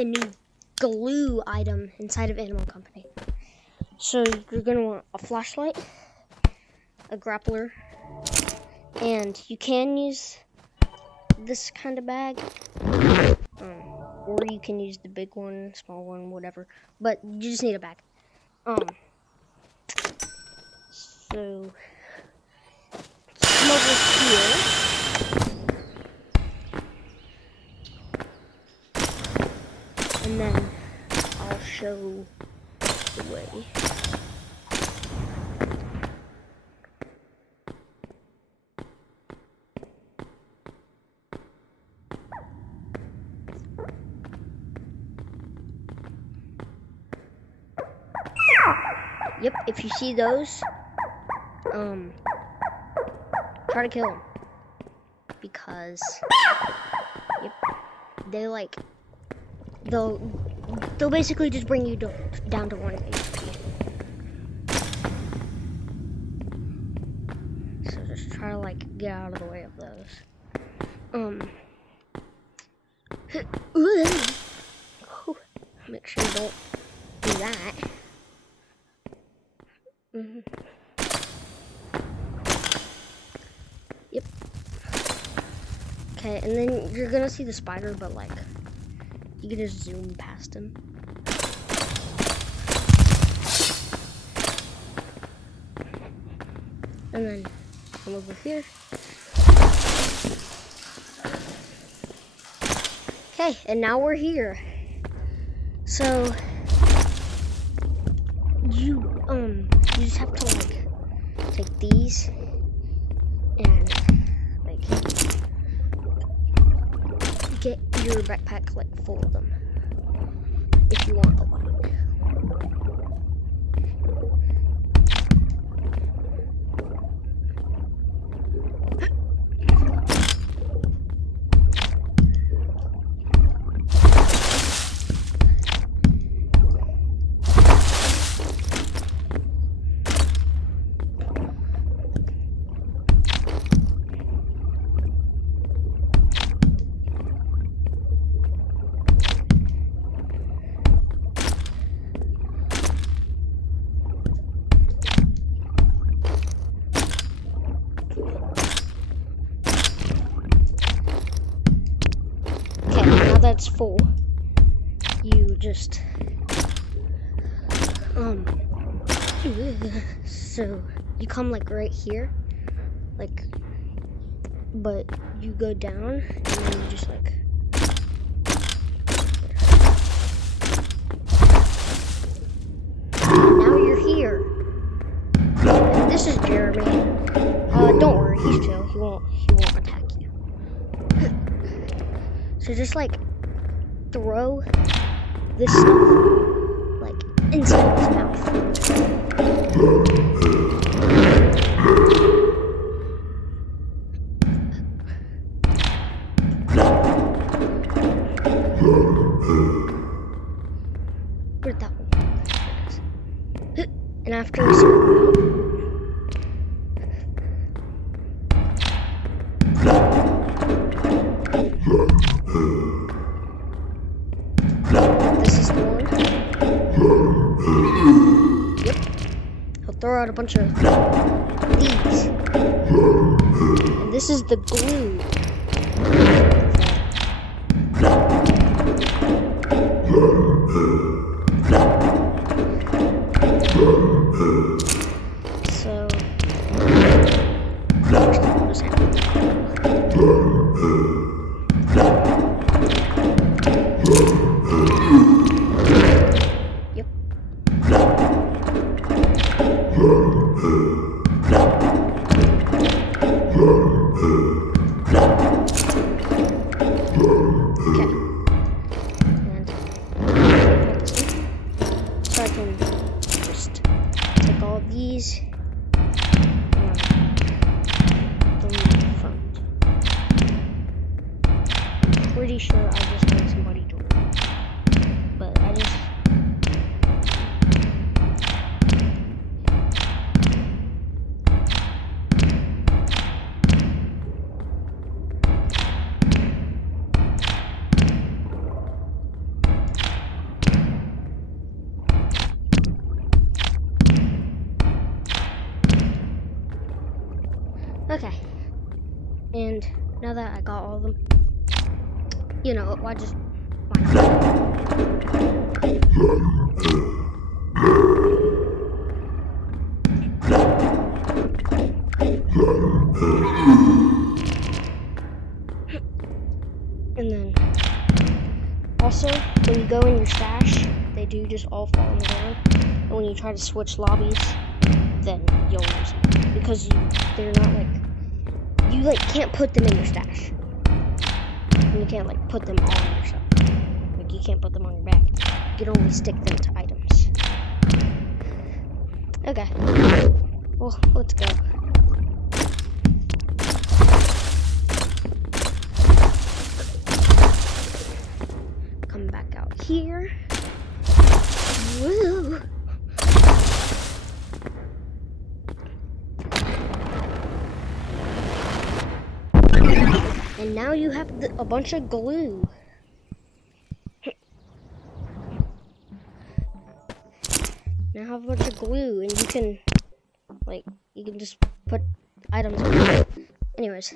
the new glue item inside of Animal Company. So you're going to want a flashlight, a grappler, and you can use this kind of bag, or you can use the big one, small one, whatever, but you just need a bag. So come over here, and then I'll show the way. Yep, if you see those, try to kill them, because, yep, they like, they'll basically just bring you down to 1 HP. So just try to like get out of the way of those. Make sure you don't do that. Yep. Okay, and then you're gonna see the spider, but like, you can just zoom past him. And then come over here. Okay, and now we're here. So you just have to like take these and like get your backpack like full of them if you want a lot. That's full. You just so you come like right here, like, but you go down and then you just like now you're here. And this is Jeremy. Don't worry, he's chill. He won't attack you. So just like throw this stuff like inside his mouth. Where'd that one? And after a certain throw out a bunch of these. And this is the glue. So, first I'll just have these I'm pretty sure I just made somebody do it, but I just Okay. And now that I got all of them, you know, why not? And then also, when you go in your stash, they do just all fall on the ground. And when you try to switch lobbies, then you'll lose them because they're not like you can't put them in your stash. And you can't like put them on yourself. Like you can't put them on your back. You can only stick them to items. Okay. Well, let's go. Come back out here. Woo! And now you have a bunch of glue. Now I have a bunch of glue, and you can just put items on it. Anyways.